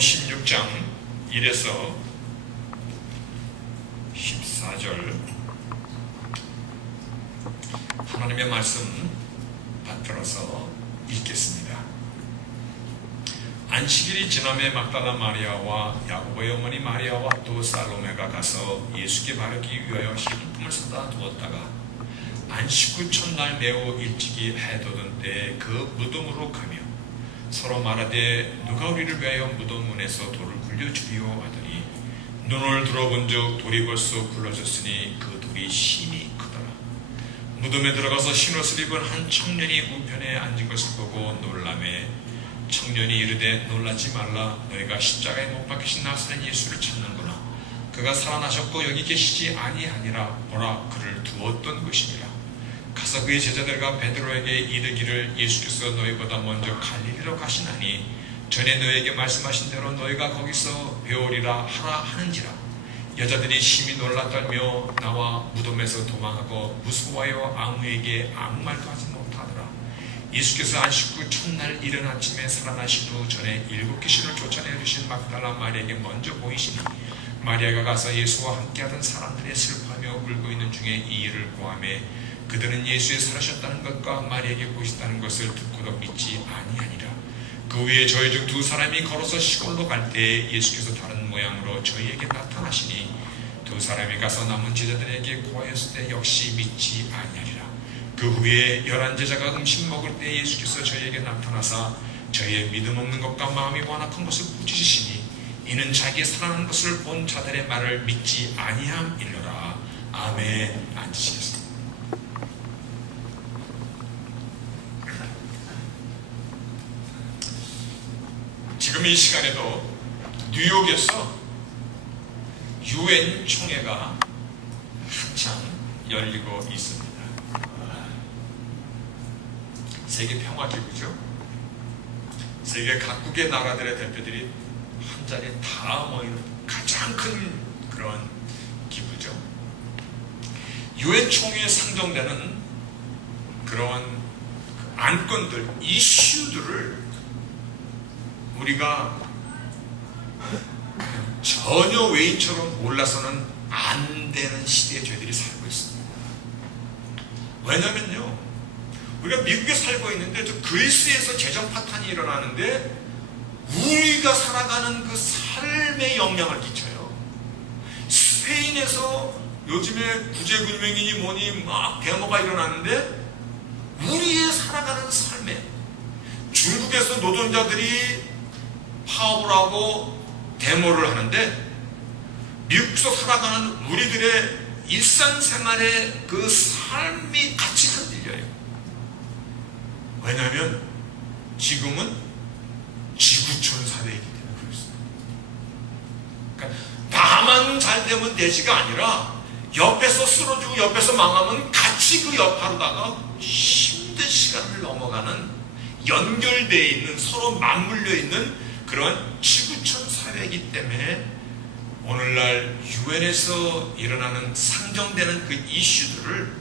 16장 1에서 14절 하나님의 말씀 받들어서 읽겠습니다. 안식일이 지남에 막달라 마리아와 야고보의 어머니 마리아와 또 살로메가 가서 예수께 바르기 위하여 식품을 사다 두었다가 안식 후 첫날 매우 일찍이 해 돋은 때에 그 무덤으로 가며 서로 말하되 누가 우리를 위하여 무덤 문에서 돌을 굴려주리요 하더니 눈을 들어본즉 돌이 벌써 굴러졌으니 그 돌이 심히 크더라. 무덤에 들어가서 흰옷을 입은 한 청년이 우편에 앉은 것을 보고 놀라매 청년이 이르되 놀라지 말라. 너희가 십자가에 못 박히신 나사렛 예수를 찾는구나. 그가 살아나셨고 여기 계시지 아니하니라. 보라 그를 두었던 것이니라. 가서 그의 제자들과 베드로에게 이르기를 예수께서 너희보다 먼저 갈릴리로 가시나니 전에 너희에게 말씀하신 대로 너희가 거기서 배우리라 하라 하는지라. 여자들이 심히 놀라 떨며 나와 무덤에서 도망하고 무서워하여 아무에게 아무 말도 하지 못하더라. 예수께서 안식 후 첫날 이른 아침에 살아나신 후 전에 7 귀신을 쫓아내주신 막달라 마리아에게 먼저 보이시니 마리아가 가서 예수와 함께하던 사람들의 슬퍼하며 울고 있는 중에 이 일을 고하매 그들은 예수의 살아셨다는 것과 마리아에게 보이셨다는 것을 듣고도 믿지 아니하니라. 그 후에 저희 중 2 사람이 걸어서 시골로 갈 때에 예수께서 다른 모양으로 저희에게 나타나시니 2 사람이 가서 남은 제자들에게 고하였을 때 역시 믿지 아니하리라. 그 후에 11 제자가 음식 먹을 때 예수께서 저희에게 나타나사 저희의 믿음 없는 것과 마음이 완악한 것을 부지시니 이는 자기의 살아난 것을 본 자들의 말을 믿지 아니함일러라. 아멘. 앉으시겠습니다. 지금 이 시간에도 뉴욕에서 UN 총회가 한창 열리고 있습니다. 세계 평화기구죠. 세계 각국의 나라들의 대표들이 한 자리에 다 모이는 가장 큰 그런 기구죠. UN 총회에 상정되는 그런 안건들, 이슈들을 우리가 전혀 외인처럼 몰라서는 안 되는 시대에 저희들이 살고 있습니다. 왜냐면요, 우리가 미국에 살고 있는데 저 그리스에서 재정 파탄이 일어나는데 우리가 살아가는 그 삶에 영향을 끼쳐요. 스페인에서 요즘에 구제불명이니 뭐니 막 데모가 일어나는데 우리의 살아가는 삶에, 중국에서 노동자들이 파업을 하고 데모를 하는데 미국에서 살아가는 우리들의 일상생활의 그 삶이 같이 흔들려요. 왜냐하면 지금은 지구촌 사회이기 때문에 그렇습니다. 그러니까 나만 잘 되면 되지가 아니라 옆에서 쓰러지고 옆에서 망하면 같이 그 여파로다가 힘든 시간을 넘어가는, 연결되어 있는, 서로 맞물려 있는 그런 지구촌 사회이기 때문에 오늘날 유엔에서 일어나는 상정되는 그 이슈들을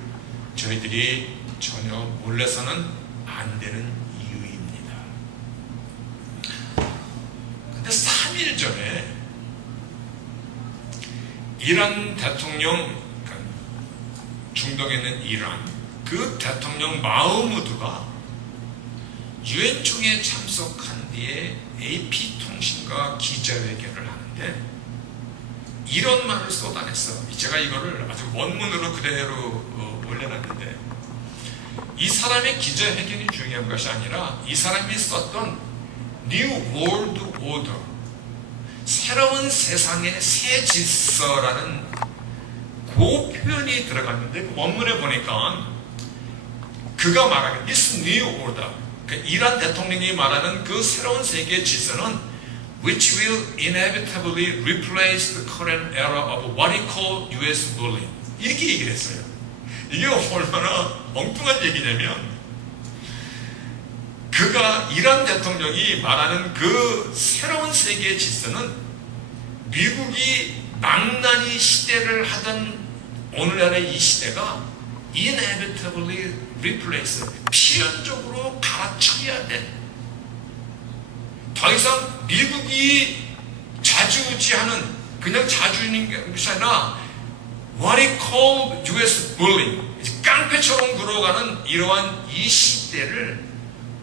저희들이 전혀 몰라서는 안 되는 이유입니다. 근데 3일 전에 이란 대통령, 중동에 있는 이란, 그 대통령 마흐무드가 유엔 총회에 참석한 뒤에 AP통신과 기자회견을 하는데 이런 말을 쏟아냈어. 제가 이거를 아주 원문으로 그대로 올려놨는데, 이 사람의 기자회견이 중요한 것이 아니라 이 사람이 썼던 New World Order, 새로운 세상의 새 질서라는 그 표현이 들어갔는데, 그 원문에 보니까 그가 말하는 This New Order, 이란 대통령이 말하는 그 새로운 세계의 질서는 which will inevitably replace the current era of what he called US bullying, 이렇게 얘기를 했어요. 이게 얼마나 엉뚱한 얘기냐면, 그가 이란 대통령이 말하는 그 새로운 세계의 질서는 미국이 망나니 시대를 하던 오늘날의 이 시대가 inevitably replace, 필연적으로 갈아쳐야 돼. 더 이상 미국이 좌지우지하는, 그냥 자주인 것이 아니라 what he called US bullying, 깡패처럼 굴어가는 이러한 이 시대를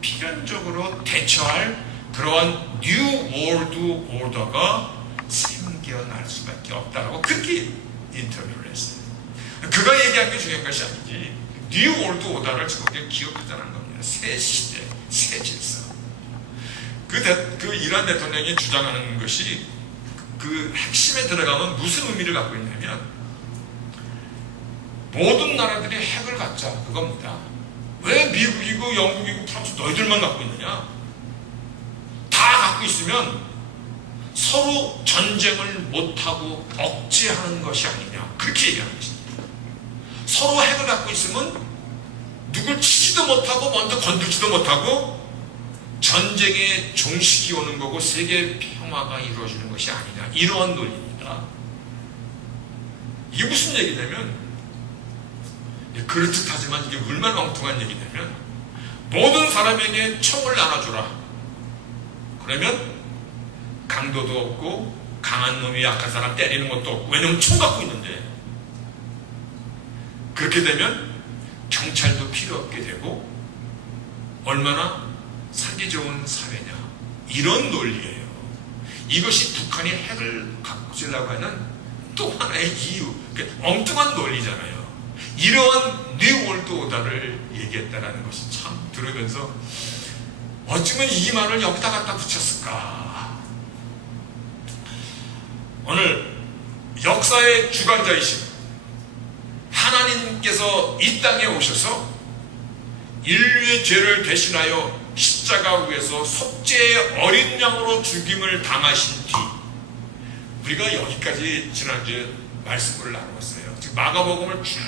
필연적으로 대처할 그러한 뉴 월드 오더가 생겨날 수밖에 없다라고 그렇게 인터뷰를 했어요. 그가 얘기한 게 중요한 것이 아니지, 뉴 월드 오더를 그렇게 기억하자는 겁니다. 새 시대, 새 질서. 그 이란 대통령이 주장하는 것이 그 핵심에 들어가면 무슨 의미를 갖고 있냐면, 모든 나라들이 핵을 갖자, 그겁니다. 왜 미국이고 영국이고 프랑스 너희들만 갖고 있느냐? 다 갖고 있으면 서로 전쟁을 못하고 억제하는 것이 아니냐, 그렇게 얘기하는 것입니다. 서로 핵을 갖고 있으면 누굴 치지도 못하고 먼저 건들지도 못하고 전쟁의 종식이 오는 거고 세계 평화가 이루어지는 것이 아니냐, 이러한 논리입니다. 이게 무슨 얘기냐면, 그렇듯하지만 이게 얼마나 엉뚱한 얘기냐면, 모든 사람에게 총을 나눠주라. 그러면 강도도 없고 강한 놈이 약한 사람 때리는 것도 없고, 왜냐면 총 갖고 있는데. 그렇게 되면 경찰도 필요 없게 되고 얼마나 살기 좋은 사회냐, 이런 논리예요. 이것이 북한이 핵을 갖추려고 하는 또 하나의 이유, 엉뚱한 논리잖아요. 이러한 뉴 월드 오더를 얘기했다는 것이 참 들으면서 어쩌면 이 말을 여기다 갖다 붙였을까. 오늘 역사의 주관자이신 하나님께서 이 땅에 오셔서 인류의 죄를 대신하여 십자가 위에서 속죄의 어린 양으로 죽임을 당하신 뒤, 우리가 여기까지 지난주에 말씀을 나누었어요. 지금 마가복음을 쭉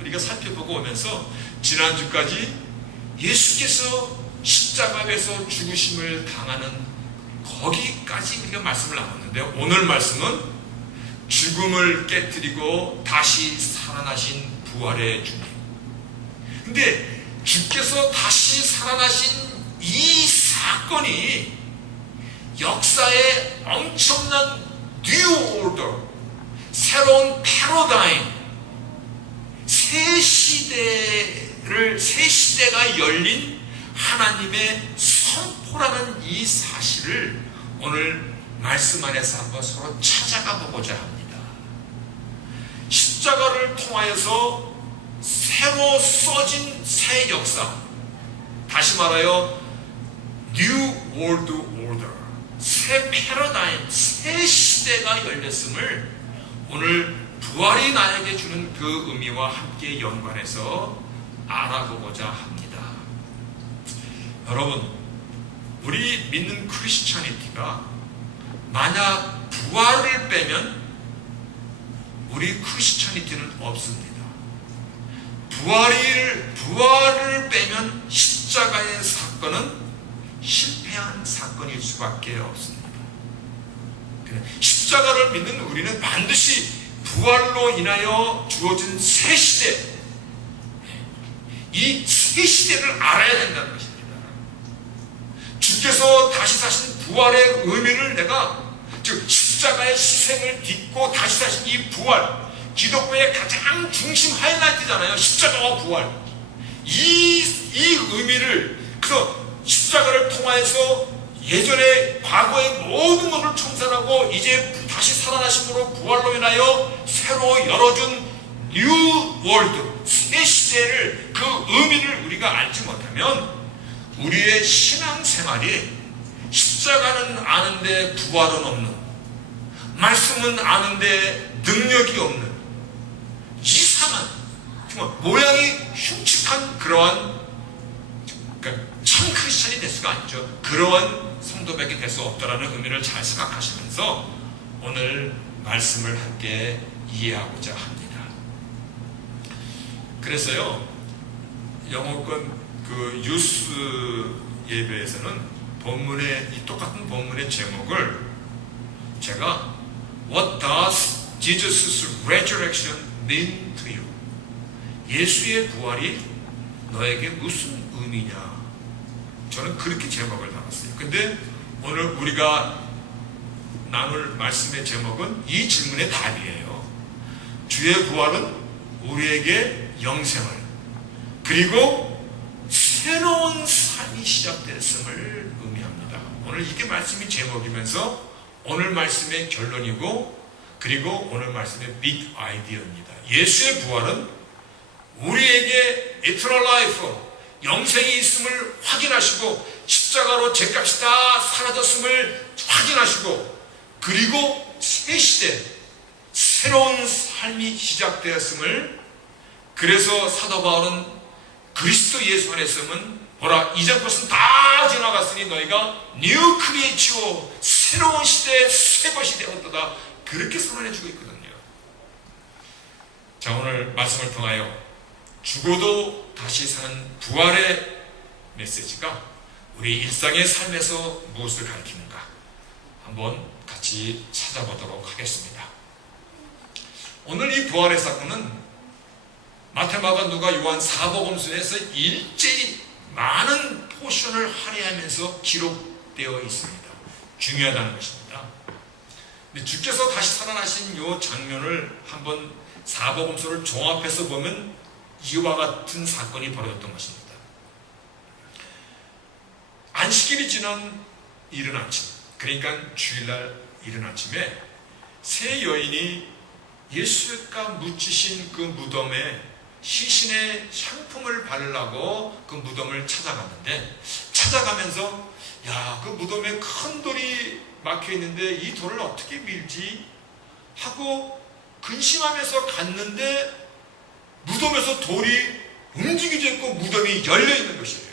우리가 살펴보고 오면서 지난주까지 예수께서 십자가에서 죽으심을 당하는 거기까지 우리가 말씀을 나눴는데, 오늘 말씀은 죽음을 깨뜨리고 다시 살아나신 부활의 주님. 근데 주께서 다시 살아나신 이 사건이 역사의 엄청난 뉴 오더, 새로운 패러다임, 새 시대가 열린 하나님의 선포라는 이 사실을 오늘 말씀 안에서 한번 서로 찾아가 보고자 합니다. 십자가를 통하여서 새로 써진 새 역사, 다시 말하여 뉴 월드 오더, 새 패러다임, 새 시대가 열렸음을 오늘 부활이 나에게 주는 그 의미와 함께 연관해서 알아보고자 합니다. 여러분, 우리 믿는 크리스찬이티가 만약 부활을 빼면 우리 크리스찬이티는 없습니다. 부활을 빼면 십자가의 사건은 실패한 사건일 수밖에 없습니다. 십자가를 믿는 우리는 반드시 부활로 인하여 주어진 새 시대, 이 새 시대를 알아야 된다는 것입니다. 주께서 다시 사신 부활의 의미를 내가, 즉 십자가의 희생을 딛고 다시 사신 이 부활, 기독교의 가장 중심 하이라이트잖아요. 십자가와 부활. 이 의미를, 그래서 십자가를 통하여서 예전에 과거의 모든 것을 청산하고 이제 다시 살아나심으로 부활로 인하여 새로 열어준 뉴 월드, 새 시대를, 그 의미를 우리가 알지 못하면 우리의 신앙생활이 십자가는 아는데 부활은 없는, 말씀은 아는데 능력이 없는 이상한, 정말 모양이 흉측한 그러한, 그러니까 참 크리스찬이 될 수가 아니죠. 그러한 성도백이 될 수 없다라는 의미를 잘 생각하시면서 오늘 말씀을 함께 이해하고자 합니다. 그래서요, 영어권 그 유스 예배에서는 이 똑같은 본문의 제목을 제가 What does Jesus' resurrection mean to you? 예수의 부활이 너에게 무슨 의미냐? 저는 그렇게 제목을 달았어요. 근데 오늘 우리가 나눌 말씀의 제목은 이 질문의 답이에요. 주의 부활은 우리에게 영생을 그리고 새로운 삶이 시작됐음을 의미합니다. 오늘 이게 말씀이 제목이면서 오늘 말씀의 결론이고 그리고 오늘 말씀의 빅 아이디어입니다. 예수의 부활은 우리에게 eternal life, 영생이 있음을 확인하시고 십자가로 죄값이 다 사라졌음을 확인하시고 그리고 새 시대, 새로운 삶이 시작되었음을 그래서 사도 바울은 그리스도 예수 안에서는 보라 이전 것은 다 지나갔으니 너희가 뉴 크리에이처 새로운 시대의 새 것이 되었도다 그렇게 선언해주고 있거든요. 자, 오늘 말씀을 통하여 죽어도 다시 사는 부활의 메시지가 우리 일상의 삶에서 무엇을 가르치는가 한번 같이 찾아보도록 하겠습니다. 오늘 이 부활의 사건은 마태, 마가, 누가, 요한 4복음서에서 일제히 많은 포션을 할애하면서 기록되어 있습니다. 중요하다는 것입니다. 근데 주께서 다시 살아나신 이 장면을 한번 4복음서를 종합해서 보면 이와 같은 사건이 벌어졌던 것입니다. 안식일이 지난 이른 아침, 그러니까 주일날 이른 아침에 세 여인이 예수가 묻히신 그 무덤에 시신의 향품을 바르려고 그 무덤을 찾아갔는데 찾아가면서 야, 그 무덤에 큰 돌이 막혀 있는데 이 돌을 어떻게 밀지 하고 근심하면서 갔는데 무덤에서 돌이 움직이지 않고 무덤이 열려 있는 것이에요.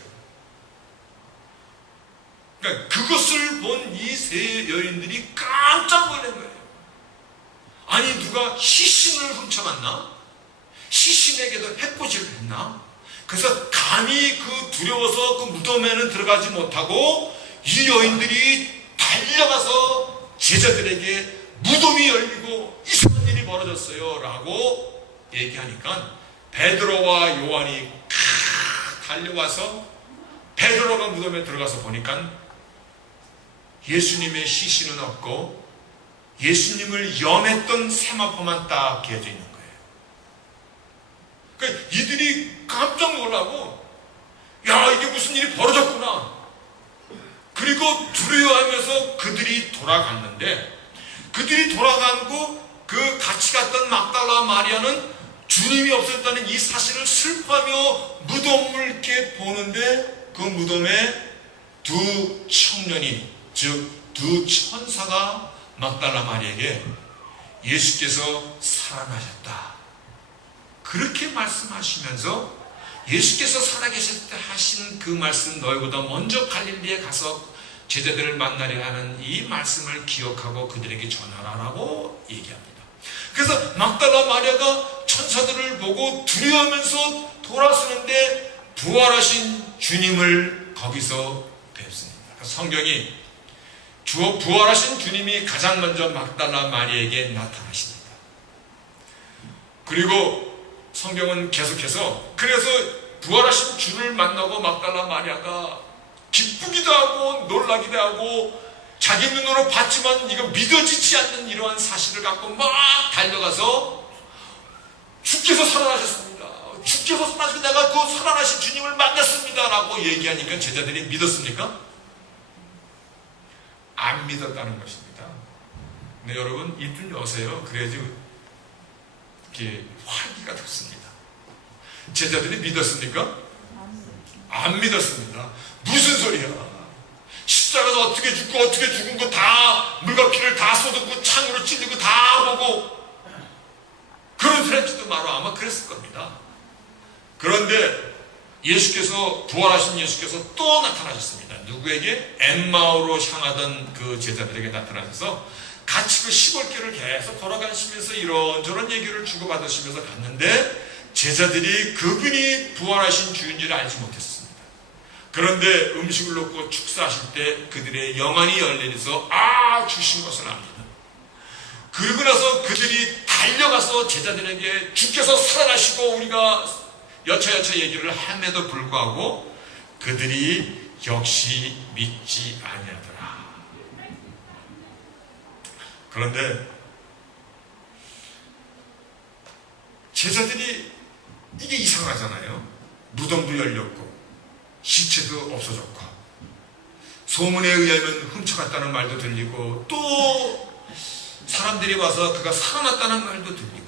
그러니까 그것을 본 이 세 여인들이 깜짝 놀란 거예요. 아니 누가 시신을 훔쳐갔나? 시신에게도 해코지를 했나? 그래서 감히 그 두려워서 그 무덤에는 들어가지 못하고 이 여인들이 달려가서 제자들에게 무덤이 열리고 이상한 일이 벌어졌어요 라고 얘기하니까 베드로와 요한이 달려와서 베드로가 무덤에 들어가서 보니까 예수님의 시신은 없고 예수님을 염했던 세마포만 딱 개어져 있는 거예요. 그러니까 이들이 깜짝 놀라고 야, 이게 무슨 일이 벌어졌구나. 그리고 두려워하면서 그들이 돌아갔는데 그들이 돌아가고 그 같이 갔던 막달라 마리아는 주님이 없었다는 이 사실을 슬퍼하며 무덤을 이렇게 보는데 그 무덤에 두 청년이 즉 두 천사가 막달라 마리아에게 예수께서 살아나셨다 그렇게 말씀하시면서 예수께서 살아계실 때 하신 그 말씀 너희보다 먼저 갈릴리에 가서 제자들을 만나려 하는 이 말씀을 기억하고 그들에게 전하라고 얘기합니다. 그래서 막달라 마리아가 천사들을 보고 두려워하면서 돌아서는데 부활하신 주님을 거기서 뵙습니다. 성경이 부활하신 주님이 가장 먼저 막달라 마리아에게 나타나십니다. 그리고 성경은 계속해서 그래서 부활하신 주를 만나고 막달라 마리아가 기쁘기도 하고 놀라기도 하고 자기 눈으로 봤지만 이거 믿어지지 않는 이러한 사실을 갖고 막 달려가서 주께서 살아나셨습니다. 주께서 살아나시고 내가 그 살아나신 주님을 만났습니다 라고 얘기하니까 제자들이 믿었습니까? 안 믿었다는 것입니다. 근데 여러분 입 좀 여세요. 그래야지 이렇게 활기가 돋습니다. 제자들이 믿었습니까? 안 믿었습니다. 무슨 소리야? 십자가에서 어떻게 죽고 어떻게 죽은 거 다 물과 피를 다 쏟았고 창으로 찔리고 다 보고 그런 소리 할지도 말아 아마 그랬을 겁니다. 그런데 예수께서 부활하신 예수께서 또 나타나셨습니다. 누구에게? 엠마오로 향하던 그 제자들에게 나타나셔서 같이 그 시골길을 계속 걸어가시면서 이런저런 얘기를 주고받으시면서 갔는데 제자들이 그분이 부활하신 주인지를 알지 못했습니다. 그런데 음식을 놓고 축사하실 때 그들의 영안이 열려서 주신 것을 압니다. 그리고 나서 그들이 달려가서 제자들에게 주께서 살아나시고 우리가 여차여차 얘기를 함에도 불구하고 그들이 역시 믿지 아니하더라. 그런데 제자들이 이게 이상하잖아요. 무덤도 열렸고 시체도 없어졌고 소문에 의하면 훔쳐갔다는 말도 들리고 또 사람들이 와서 그가 살아났다는 말도 들리고,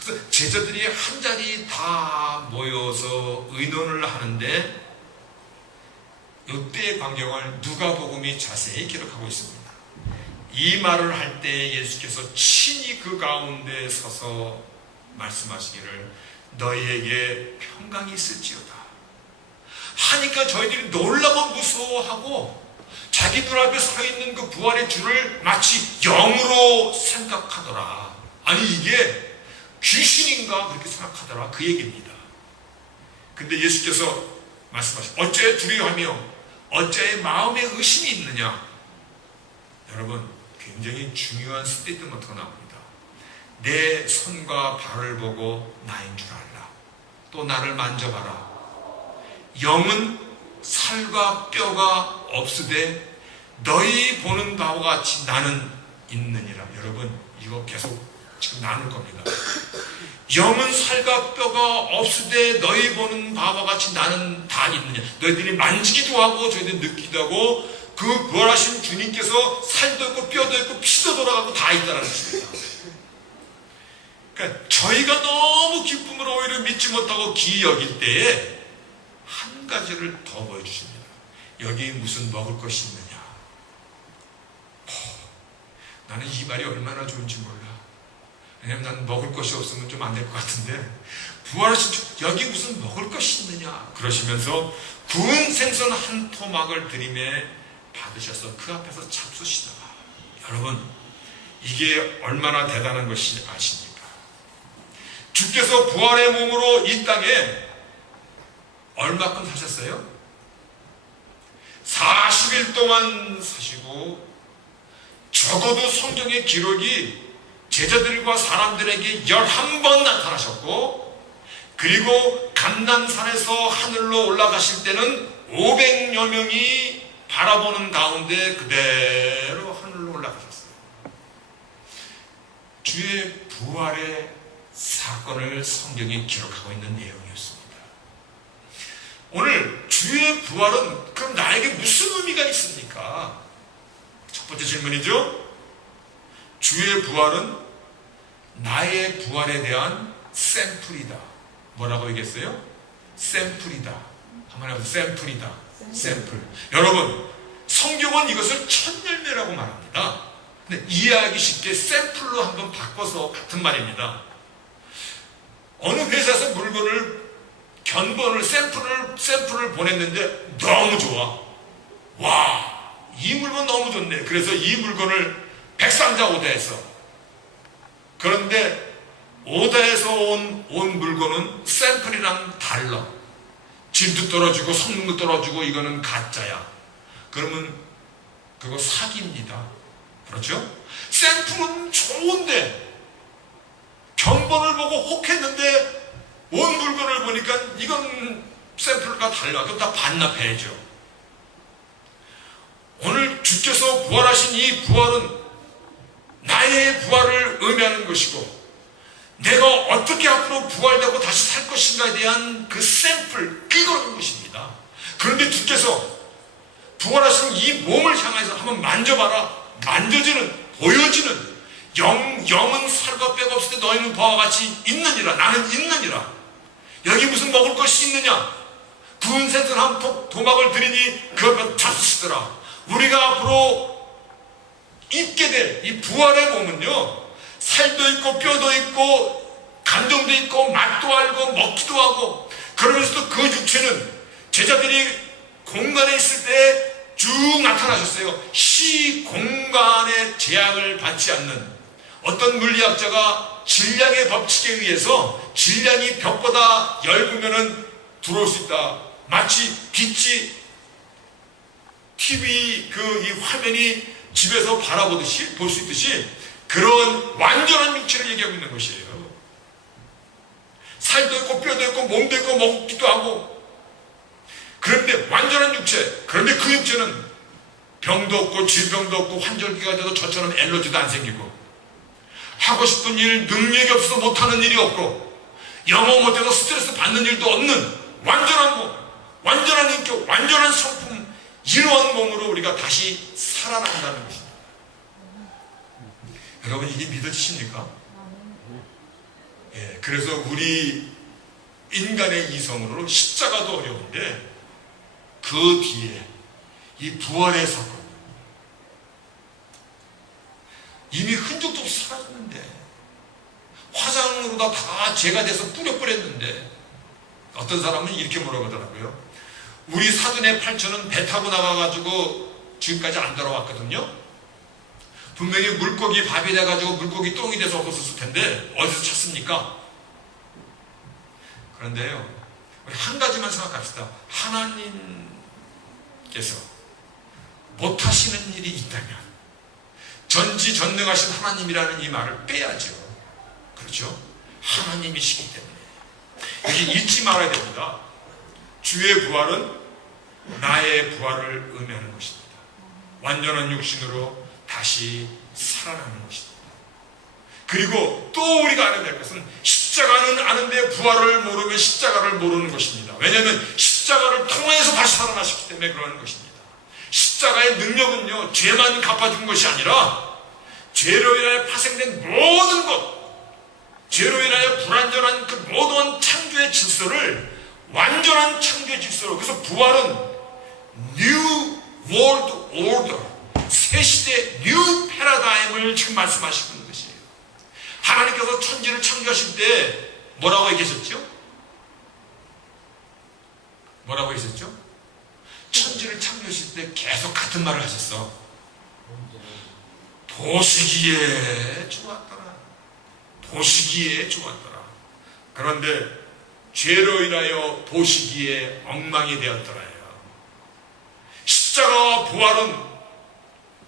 그래서 제자들이 한자리 다 모여서 의논을 하는데 이때의 광경을 누가복음이 자세히 기록하고 있습니다. 이 말을 할 때 예수께서 친히 그 가운데 서서 말씀하시기를 너희에게 평강이 있을지어다 하니까 저희들이 놀라고 무서워하고 자기 눈앞에 서 있는 그 부활의 주를 마치 영으로 생각하더라. 아니 이게 귀신인가 그렇게 생각하더라, 그 얘기입니다. 근데 예수께서 말씀하시고 어째 두려워하며 어째 마음에 의심이 있느냐. 여러분 굉장히 중요한 스테이트먼트가 나옵니다. 내 손과 발을 보고 나인 줄 알라. 또 나를 만져봐라. 영은 살과 뼈가 없으되 너희 보는 바와 같이 나는 있느니라. 여러분 이거 계속 지금 나눌 겁니다. 영은 살과 뼈가 없으되 너희 보는 바와 같이 나는 다 있느냐. 너희들이 만지기도 하고 저희들이 느끼기도 하고 그 부활하신 주님께서 살도 있고 뼈도 있고 피도 돌아가고 다 있다는 것입니다. 그러니까 저희가 너무 기쁨으로 오히려 믿지 못하고 기이 여길 때에 한 가지를 더 보여주십니다. 여기 무슨 먹을 것이 있느냐. 나는 이 말이 얼마나 좋은지 몰라. 왜냐면 난 먹을 것이 없으면 좀 안 될 것 같은데 부활하신 주 여기 무슨 먹을 것이 있느냐 그러시면서 구운 생선 한 토막을 들이매 받으셔서 그 앞에서 잡수시다가, 여러분 이게 얼마나 대단한 것이 아십니까? 주께서 부활의 몸으로 이 땅에 얼마큼 사셨어요? 40일 동안 사시고 적어도 성경의 기록이 제자들과 사람들에게 11번 나타나셨고, 그리고 감람산에서 하늘로 올라가실 때는 500여 명이 바라보는 가운데 그대로 하늘로 올라가셨어요. 주의 부활의 사건을 성경이 기록하고 있는 내용이었습니다. 오늘 주의 부활은 그럼 나에게 무슨 의미가 있습니까? 첫 번째 질문이죠. 주의 부활은 나의 부활에 대한 샘플이다. 뭐라고 얘기했어요? 샘플이다. 한번 해보세요. 샘플이다. 샘플. 여러분 성경은 이것을 첫열매라고 말합니다. 근데 이해하기 쉽게 샘플로 한번 바꿔서 같은 말입니다. 어느 회사에서 물건을 견본을 샘플을 보냈는데 너무 좋아. 와, 이 물건 너무 좋네. 그래서 이 물건을 백상자 오다에서, 그런데 오다에서 온 물건은 샘플이랑 달라. 질도 떨어지고 성능도 떨어지고 이거는 가짜야. 그러면 그거 사기입니다. 그렇죠? 샘플은 좋은데 견본을 보고 혹했는데 온 물건을 보니까 이건 샘플과 달라. 그럼 다 반납해야죠. 오늘 주께서 부활하신 이 부활은 나의 부활을 의미하는 것이고, 내가 어떻게 앞으로 부활되고 다시 살 것인가에 대한 그 샘플, 그거는 것입니다. 그런데 주께서 부활하신 이 몸을 향해서 한번 만져봐라. 만져지는, 보여지는 영은 살과 뼈가 없을 때 너희는 바와 같이 있느니라. 나는 있느니라. 여기 무슨 먹을 것이 있느냐. 구운 생선 한 토막을 드리니 그 앞에 잡수시더라. 우리가 앞으로 입게 될 이 부활의 몸은요, 살도 있고 뼈도 있고 감정도 있고 맛도 알고 먹기도 하고, 그러면서도 그 육체는 제자들이 공간에 있을 때 쭉 나타나셨어요. 시 공간의 제약을 받지 않는, 어떤 물리학자가 질량의 법칙에 의해서 질량이 벽보다 얇으면은 들어올 수 있다. 마치 빛이 TV 이 화면이 집에서 바라보듯이 볼 수 있듯이 그런 완전한 육체를 얘기하고 있는 것이에요. 살도 있고 뼈도 있고 몸도 있고 먹기도 하고, 그런데 완전한 육체. 그런데 그 육체는 병도 없고 질병도 없고 환절기가 돼도 저처럼 엘러지도 안 생기고 하고 싶은 일 능력이 없어서 못하는 일이 없고 영어 못해서 스트레스 받는 일도 없는 완전한 몸, 완전한 인격, 완전한 성품, 이러한 몸으로 우리가 다시 살아난다는 것입니다. 여러분 이게 믿어지십니까? 예, 그래서 우리 인간의 이성으로 십자가도 어려운데 그 뒤에 이 부활의 사건, 이미 흔적도 없이 사라졌는데 화장으로 다 죄가 돼서 뿌렸는데 어떤 사람은 이렇게 물어보더라고요. 우리 사돈의 팔촌은 배 타고 나가가지고 지금까지 안 돌아왔거든요. 분명히 물고기 밥이 돼가지고 물고기 똥이 돼서 없었을 텐데 어디서 찾습니까? 그런데요, 우리 한 가지만 생각합시다. 하나님께서 못하시는 일이 있다면 전지전능하신 하나님이라는 이 말을 빼야죠. 그렇죠? 하나님이시기 때문에 여기 잊지 말아야 됩니다. 주의 부활은 나의 부활을 의미하는 것입니다. 완전한 육신으로 다시 살아나는 것입니다. 그리고 또 우리가 알아야 될 것은 십자가는 아는데 부활을 모르면 십자가를 모르는 것입니다. 왜냐하면 십자가를 통해서 다시 살아나셨기 때문에 그러는 것입니다. 십자가의 능력은요, 죄만 갚아준 것이 아니라 죄로 인하여 파생된 모든 것, 죄로 인하여 불완전한 그 모든 창조의 질서를 완전한 창조의 질서로, 그래서 부활은 New World Order, 새 시대 New Paradigm을 지금 말씀하시고 있는 것이에요. 하나님께서 천지를 창조하실 때 뭐라고 얘기하셨죠? 뭐라고 하셨죠? 천지를 창조하실 때 계속 같은 말을 하셨어. 보시기에 좋았더라. 보시기에 좋았더라. 그런데 죄로 인하여 보시기에 엉망이 되었더라요. 십자가와 부활은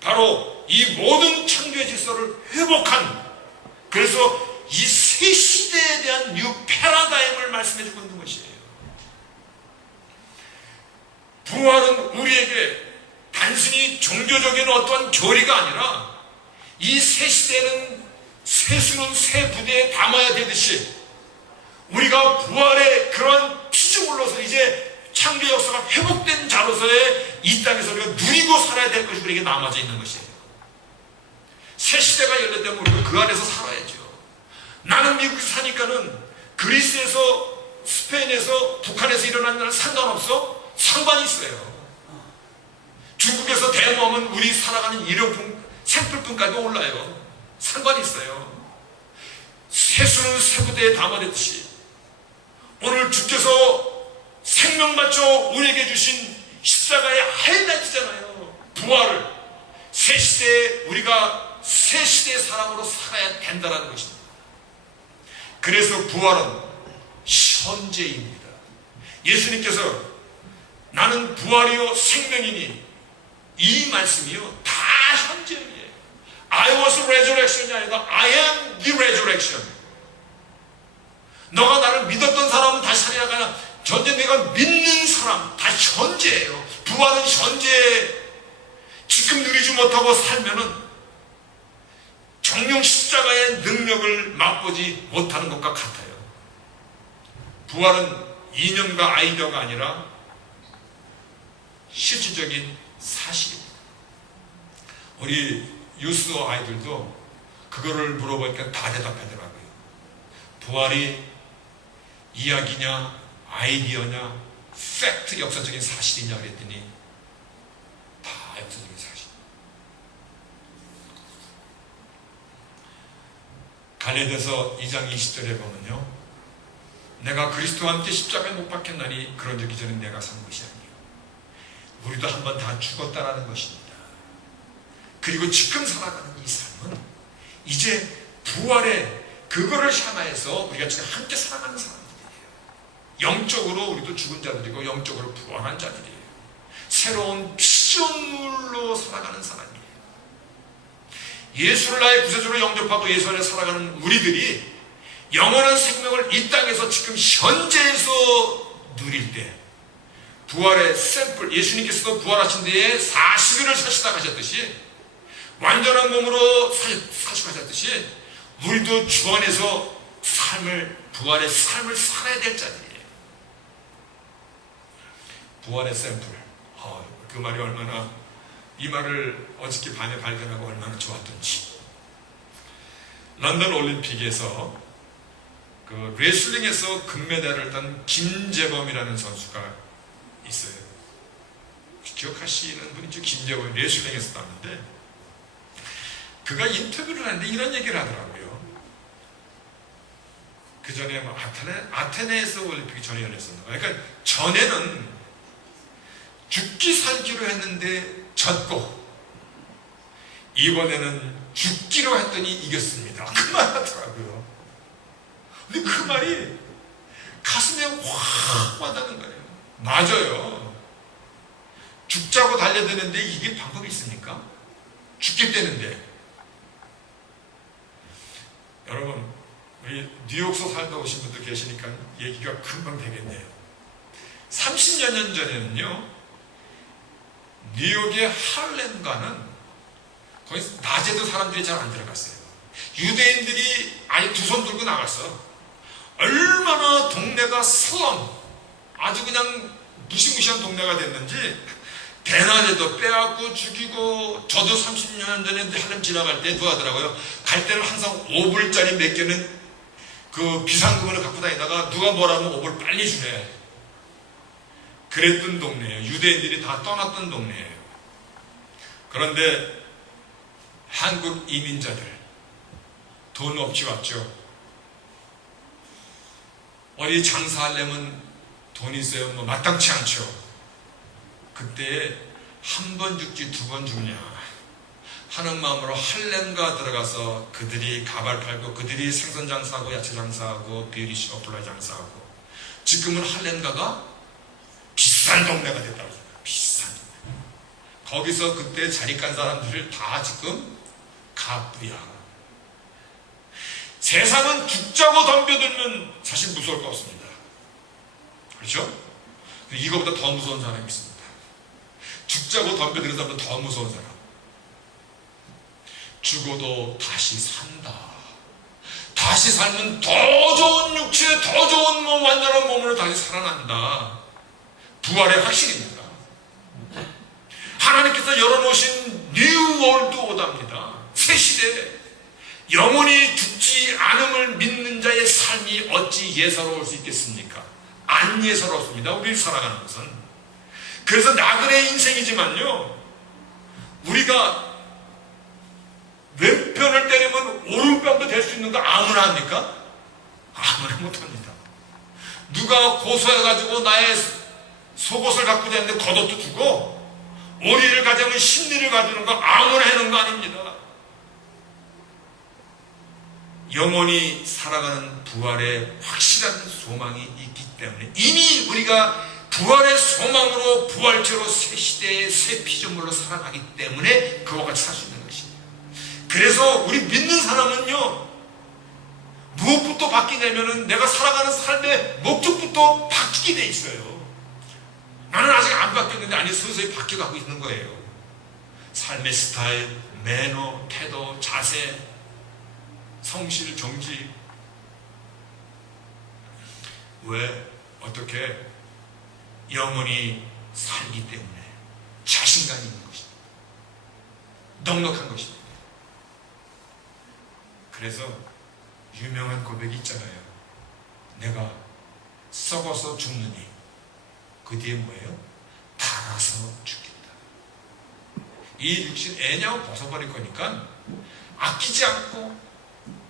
바로 이 모든 창조의 질서를 회복한, 그래서 이 새 시대에 대한 뉴 패러다임을 말씀해주고 있는 것이에요. 부활은 우리에게 단순히 종교적인 어떠한 교리가 아니라 이 새 시대는 세수는 새 부대에 담아야 되듯이 우리가 부활의 그런 피조물로서 이제 창조 역사가 회복된 자로서의 이 땅에서 우리가 누리고 살아야 될 것이 우리에게 남아져 있는 것이에요. 새 시대가 열렸다면 우리가 그 안에서 살아야죠. 나는 미국에서 사니까는 그리스에서, 스페인에서, 북한에서 일어나는 일은 상관없어? 상관이 있어요. 중국에서 대모하면 우리 살아가는 일용품, 생필품까지 올라요. 상관이 있어요. 세수는 세부대에 담아냈듯이 오늘 주께서 생명 바쳐 우리에게 주신 십자가의 하이라이트잖아요. 부활을 새 시대에 우리가 새 시대의 사람으로 살아야 된다는 것입니다. 그래서 부활은 현재입니다. 예수님께서 나는 부활이요 생명이니, 이 말씀이요 다 현재예요. I was resurrection이 아니라 I am the resurrection. 너가 나를 믿었던 사람은 다시 살리라가 아니라 현재 내가 믿는 사람, 다 현재예요. 부활은 현재. 지금 누리지 못하고 살면은 정령 십자가의 능력을 맛보지 못하는 것과 같아요. 부활은 이념과 아이디어가 아니라 실질적인 사실입니다. 우리 유스 아이들도 그거를 물어보니까 다 대답하더라고요. 부활이 이야기냐, 아이디어냐, 팩트, 역사적인 사실이냐 그랬더니 다 역사적인 사실. 갈라디아서 2장 20절에 보면요, 내가 그리스도와 함께 십자가에 못 박혔나니 그런 적이 전에 내가 산 것이 아니에요. 우리도 한번 다 죽었다라는 것입니다. 그리고 지금 살아가는 이 삶은 이제 부활의 그거를 향하여서 우리가 지금 함께 살아가는 사람들이에요. 영적으로 우리도 죽은 자들이고 영적으로 부활한 자들이에요. 새로운 피조물로 살아가는 사람이에요. 예수를 나의 구세주로 영접하고 예수 안에 살아가는 우리들이 영원한 생명을 이 땅에서 지금 현재에서 누릴 때 부활의 샘플, 예수님께서도 부활하신 뒤에 40일을 사시다 가셨듯이 완전한 몸으로 사시고 가셨듯이 우리도 주 안에서 부활의 삶을 살아야 될 자들이에요. 부활의 샘플. 그 말이 얼마나, 이 말을 어저께 밤에 발견하고 얼마나 좋았던지. 런던 올림픽에서 그 레슬링에서 금메달을 딴 김재범이라는 선수가 있어요. 기억하시는 분이죠. 김재범이 레슬링에서 땄는데, 그가 인터뷰를 하는데 이런 얘기를 하더라고요. 그 전에 뭐 아테네에서 올림픽이 전에 열렸었나 봐요. 그러니까 전에는 죽기 살기로 했는데 졌고, 이번에는 죽기로 했더니 이겼습니다. 그 말 하더라고요. 근데 그 말이 가슴에 확 와닿는 거예요. 맞아요. 죽자고 달려드는데 이게 방법이 있습니까? 죽겠다는데. 여러분, 우리 뉴욕서 살다 오신 분들 계시니까 얘기가 금방 되겠네요. 30여 년 전에는요, 뉴욕의 할렘가는 거기 낮에도 사람들이 잘 안 들어갔어요. 유대인들이 아예 두 손 들고 나갔어. 얼마나 동네가 슬럼, 아주 그냥 무시무시한 동네가 됐는지 대낮에도 빼앗고 죽이고, 저도 30년 전에 할렘 지나갈 때 누가 하더라고요. 갈 때는 항상 5불짜리 몇 개는 그 비상금을 갖고 다니다가 누가 뭐라면 5불 빨리 주네. 그랬던 동네예요. 유대인들이 다 떠났던 동네예요. 그런데 한국 이민자들 돈 없이 왔죠. 어디 장사하려면 돈 있어요. 뭐 마땅치 않죠. 그때 한 번 죽지 두 번 죽냐 하는 마음으로 할렘가 들어가서 그들이 가발 팔고, 그들이 생선 장사하고 야채 장사하고 비리시 어플라이 장사하고, 지금은 할렘가가 비싼 동네가 됐다고 생각해요. 비싼 동네. 거기서 그때 자리 간 사람들을 다 지금 가부야. 세상은 죽자고 덤벼들면 사실 무서울 거 없습니다. 그렇죠? 이거보다 더 무서운 사람이 있습니다. 죽자고 덤벼드는 사람은 더 무서운 사람. 죽어도 다시 산다. 다시 살면 더 좋은 육체, 더 좋은 몸, 완전한 몸으로 다시 살아난다. 부활의 확신입니다. 하나님께서 열어놓으신 뉴 월드 오다입니다. 새 시대. 영원히 죽지 않음을 믿는 자의 삶이 어찌 예사로울 수 있겠습니까? 안 예사롭습니다. 우리 살아가는 것은. 그래서 나그네 인생이지만요, 우리가 왼편을 때리면 오른편도 될 수 있는 거 아무나 합니까? 아무나 못합니다. 누가 고소해가지고 나의 속옷을 갖고 다니는데 겉옷도 주고, 오리를 가져면 심리를 가지는 거 아무나 해놓은 거 아닙니다. 영원히 살아가는 부활의 확실한 소망이 있기 때문에, 이미 우리가 부활의 소망으로 부활체로 새 시대의 새 피조물로 살아가기 때문에 그와 같이 살 수 있는 것입니다. 그래서 우리 믿는 사람은요, 무엇부터 바뀌냐면은 내가 살아가는 삶의 목적부터 바뀌게 돼 있어요. 나는 아직 안 바뀌었는데, 아니 서서히 바뀌어가고 있는 거예요. 삶의 스타일, 매너, 태도, 자세, 성실, 정직. 왜? 어떻게? 영원히 살기 때문에 자신감이 있는 것입니다. 넉넉한 것입니다. 그래서 유명한 고백이 있잖아요. 내가 썩어서 죽느니 그 뒤에 뭐예요? 달아서 죽겠다. 이 육신 애냐고 벗어버릴 거니까 아끼지 않고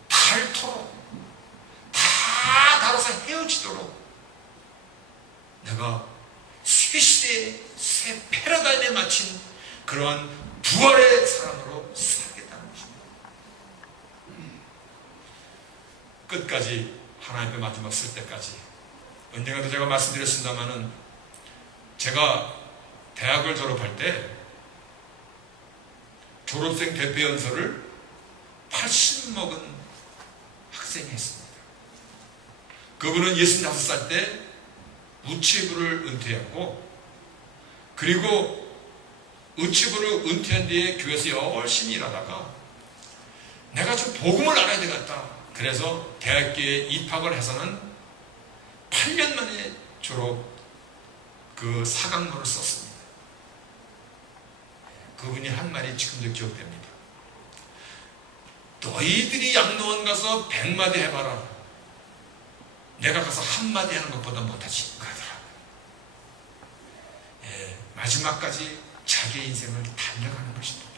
닳도록, 다 달아서 헤어지도록 내가 새 시대의 새 패러다임에 맞춘 그러한 부활의 사람으로 살겠다는 것입니다. 끝까지 하나님 앞에 마지막 쓸 때까지. 언젠가도 제가 말씀드렸습니다마는, 제가 대학을 졸업할 때 졸업생 대표연설을 80 먹은 학생이 했습니다. 그분은 65살 때 우체부를 은퇴했고 그리고 의치부를 은퇴한 뒤에 교회에서 열심히 일하다가 내가 좀 복음을 알아야 되겠다. 그래서 대학교에 입학을 해서는 8년 만에 졸업 그 사강문을 썼습니다. 그분이 한 말이 지금도 기억됩니다. 너희들이 양로원 가서 100마디 해봐라. 내가 가서 한마디 하는 것보다 못하지. 그러더라고요. 마지막까지 자기의 인생을 달려가는 것입니다.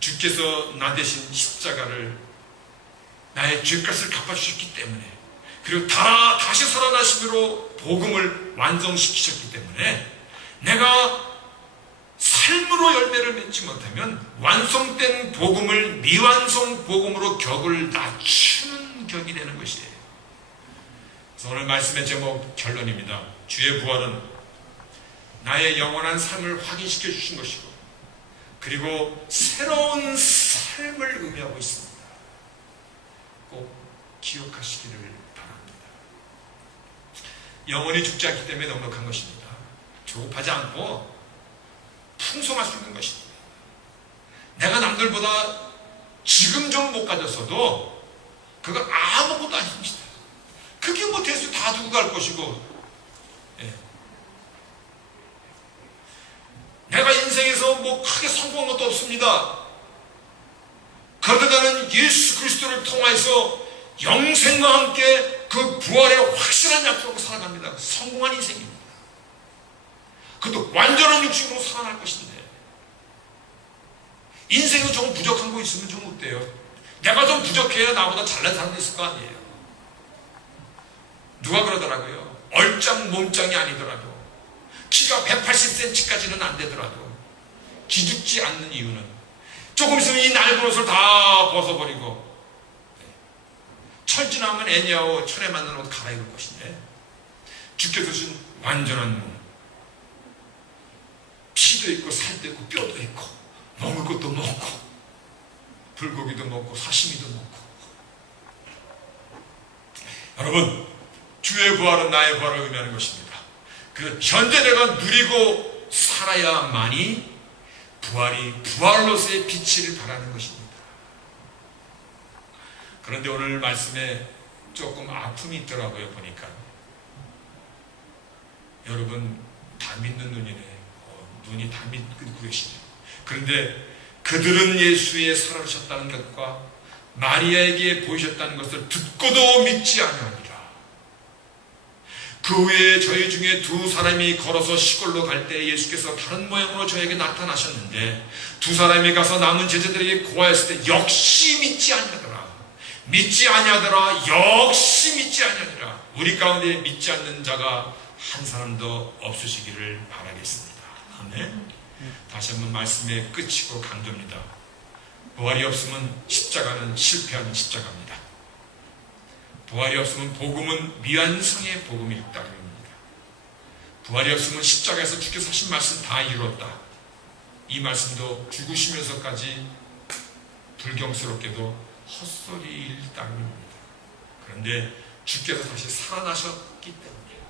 주께서 나 대신 십자가를 나의 죄값을 갚아주셨기 때문에, 그리고 다시 살아나심으로 복음을 완성시키셨기 때문에, 내가 삶으로 열매를 맺지 못하면 완성된 복음을 미완성 복음으로 격을 낮추는 격이 되는 것이에요. 그래서 오늘 말씀의 제목 결론입니다. 주의 부활은 나의 영원한 삶을 확인시켜 주신 것이고, 그리고 새로운 삶을 의미하고 있습니다. 꼭 기억하시기를 바랍니다. 영원히 죽지 않기 때문에 넉넉한 것입니다. 조급하지 않고 풍성할 수 있는 것입니다. 내가 남들보다 지금 좀 못 가졌어도 그거 아무것도 아닙니다. 그게 뭐 대수 다 두고 갈 것이고, 내가 인생에서 뭐 크게 성공한 것도 없습니다. 그러다가는 예수 그리스도를 통해서 영생과 함께 그 부활의 확실한 약속으로 살아갑니다. 성공한 인생입니다. 그것도 완전한 육신으로 살아날 것인데, 인생에 좀 부족한 거 있으면 좀 어때요? 내가 좀 부족해야 나보다 잘난 사람도 있을 거 아니에요. 누가 그러더라고요. 얼짱 몸짱이 아니더라도, 키가 180cm까지는 안 되더라도 기죽지 않는 이유는, 조금 있으면 이 낡은 옷을 다 벗어버리고 철지나면 애니하고 철에 맞는 옷 갈아입을 것인데, 주께서 주신 완전한 몸, 피도 있고 살도 있고 뼈도 있고 먹을 것도 먹고 불고기도 먹고 사시미도 먹고. 여러분, 주의 부활은 나의 부활을 의미하는 것입니다. 그 현재 내가 누리고 살아야만이 부활로서의 빛을 발하는 것입니다. 그런데 오늘 말씀에 조금 아픔이 있더라고요. 보니까 여러분 다 믿는 눈이네. 눈이 다 믿고 계시네요. 그런데 그들은 예수의 살아오셨다는 것과 마리아에게 보이셨다는 것을 듣고도 믿지 아니하니라. 그 후에 저희 중에 두 사람이 걸어서 시골로 갈 때 예수께서 다른 모양으로 저에게 나타나셨는데, 두 사람이 가서 남은 제자들에게 고하였을 때 역시 믿지 아니하더라. 믿지 아니하더라. 역시 믿지 아니하더라. 우리 가운데 믿지 않는 자가 한 사람도 없으시기를 바라겠습니다. 아멘. 다시 한번 말씀의 끝이고 강조입니다. 부활이 없으면 십자가는 실패한 십자가입니다. 부활이 없으면 복음은 미완성의 복음일 따름입니다. 부활이 없으면 십자가에서 주께서 하신 말씀 다 이루었다. 이 말씀도 죽으시면서까지 불경스럽게도 헛소리일 따름입니다. 그런데 주께서 다시 살아나셨기 때문에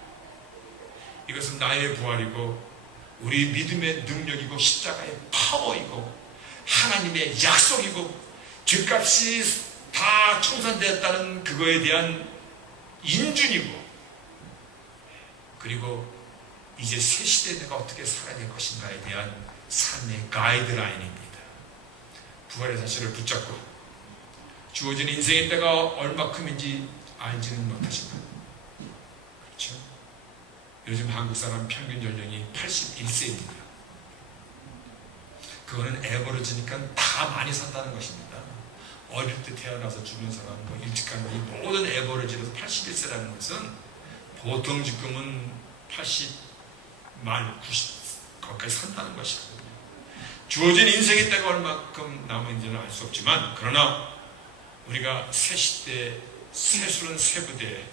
이것은 나의 부활이고 우리 믿음의 능력이고 십자가의 파워이고 하나님의 약속이고 죄값이 다 청산되었다는 그거에 대한 인준이고, 그리고 이제 새 시대에 내가 어떻게 살아야 될 것인가에 대한 삶의 가이드라인입니다. 부활의 사실을 붙잡고 주어진 인생의 때가 얼마큼인지 알지는 못하지만, 그렇죠? 요즘 한국 사람 평균 연령이 81세입니다. 그거는 에버리지니까 다 많이 산다는 것입니다. 어릴 때 태어나서 죽는 사람, 일찍 가는 이 모든 에버리지로 81세라는 것은 보통 지금은 80 말 90 거기까지 산다는 것이거든요. 주어진 인생의 때가 얼마큼 남은지는 알 수 없지만, 그러나 우리가 새 시대, 새 술은 새 부대,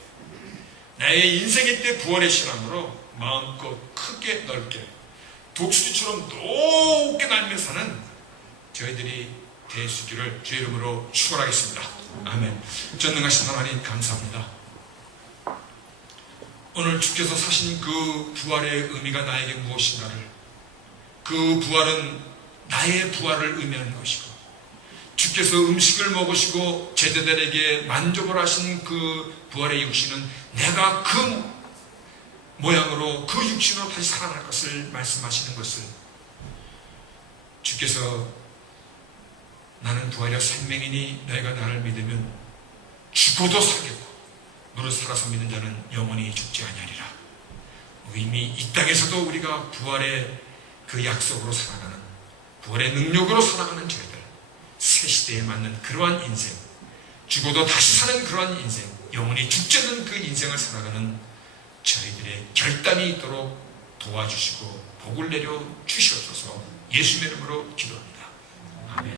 나의 인생의 때 부활의 신앙으로 마음껏 크게 넓게 독수리처럼 높게 날며 사는 저희들이 되시기를 주의 이름으로 축원하겠습니다. 아멘. 전능하신 하나님 감사합니다. 오늘 주께서 사신 그 부활의 의미가 나에게 무엇인가를, 그 부활은 나의 부활을 의미하는 것이고, 주께서 음식을 먹으시고 제자들에게 만족을 하신 그 부활의 육신은 내가 그 모양으로 그 육신으로 다시 살아날 것을 말씀하시는 것을, 주께서 나는 부활의 생명이니 너희가 나를 믿으면 죽어도 살겠고 무릇 살아서 믿는 자는 영원히 죽지 아니하리라. 이미 이 땅에서도 우리가 부활의 그 약속으로 살아가는, 부활의 능력으로 살아가는 저희들, 새 시대에 맞는 그러한 인생, 죽어도 다시 사는 그러한 인생, 영원히 죽지 않는 그 인생을 살아가는 저희들의 결단이 있도록 도와주시고 복을 내려 주시옵소서. 예수님의 이름으로 기도합니다.